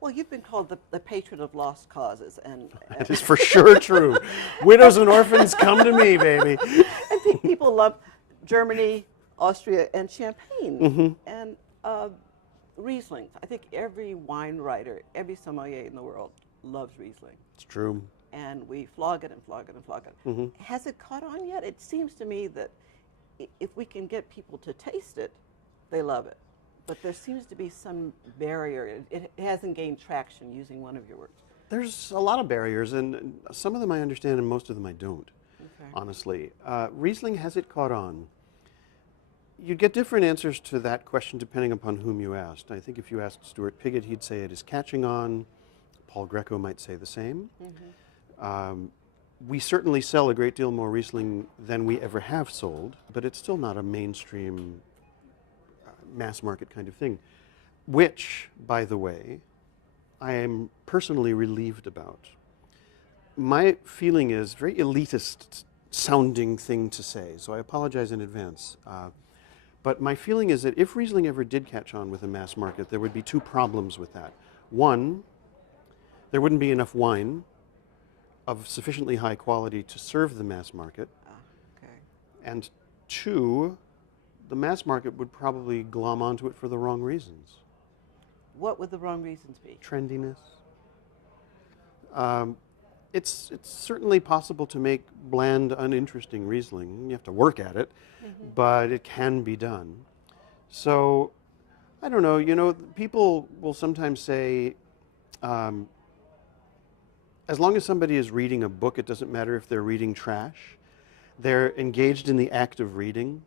Well, you've been called the patron of lost causes, and That is for sure true. Widows and orphans, come to me, baby. people love Germany, Austria, and Champagne, and Riesling. I think every wine writer, every sommelier in the world loves Riesling. It's true. And we flog it and flog it and flog it. Has it caught on yet? It seems to me that if we can get people to taste it, they love it. But there seems to be some barrier. It hasn't gained traction, using one of your words. There's a lot of barriers, and some of them I understand and most of them I don't, Okay. honestly. Riesling, has it caught on? You'd get different answers to that question depending upon whom you asked. I think if you asked Stuart Piggott, he'd say it is catching on. Paul Greco might say the same. We certainly sell a great deal more Riesling than we ever have sold, but it's still not a mainstream mass market kind of thing, which, by the way, I am personally relieved about. My feeling is very elitist sounding thing to say, so I apologize in advance. But my feeling is that if Riesling ever did catch on with a mass market, there would be two problems with that. One, there wouldn't be enough wine of sufficiently high quality to serve the mass market. Okay. And two, the mass market would probably glom onto it for the wrong reasons. What would the wrong reasons be? Trendiness. It's certainly possible to make bland, uninteresting Riesling. You have to work at it, but it can be done. So, I don't know, people will sometimes say, as long as somebody is reading a book, it doesn't matter if they're reading trash. They're engaged in the act of reading.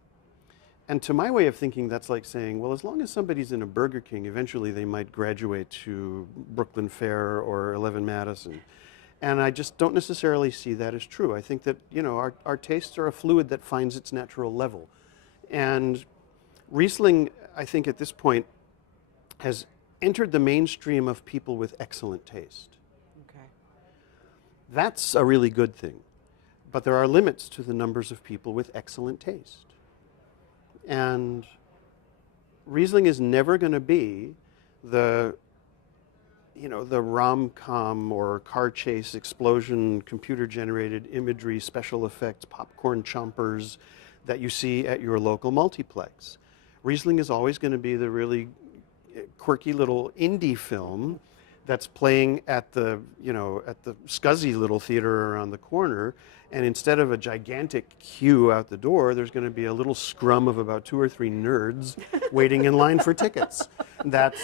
And to my way of thinking, that's like saying, well, as long as somebody's in a Burger King, eventually they might graduate to Brooklyn Fare or 11 Madison. And I just don't necessarily see that as true. I think that, our tastes are a fluid that finds its natural level. And Riesling, I think at this point, has entered the mainstream of people with excellent taste. Okay. That's a really good thing. But there are limits to the numbers of people with excellent taste. And Riesling is never going to be the rom-com or car chase explosion, computer-generated imagery, special effects, popcorn chompers that you see at your local multiplex. Riesling is always going to be the really quirky little indie film that's playing at the scuzzy little theater around the corner, and instead of a gigantic queue out the door, there's going to be a little scrum of about 2 or 3 nerds waiting in line for tickets. That's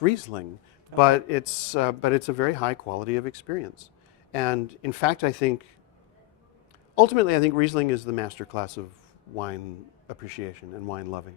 Riesling, but it's a very high quality of experience. And in fact, ultimately I think Riesling is the master class of wine appreciation and wine loving.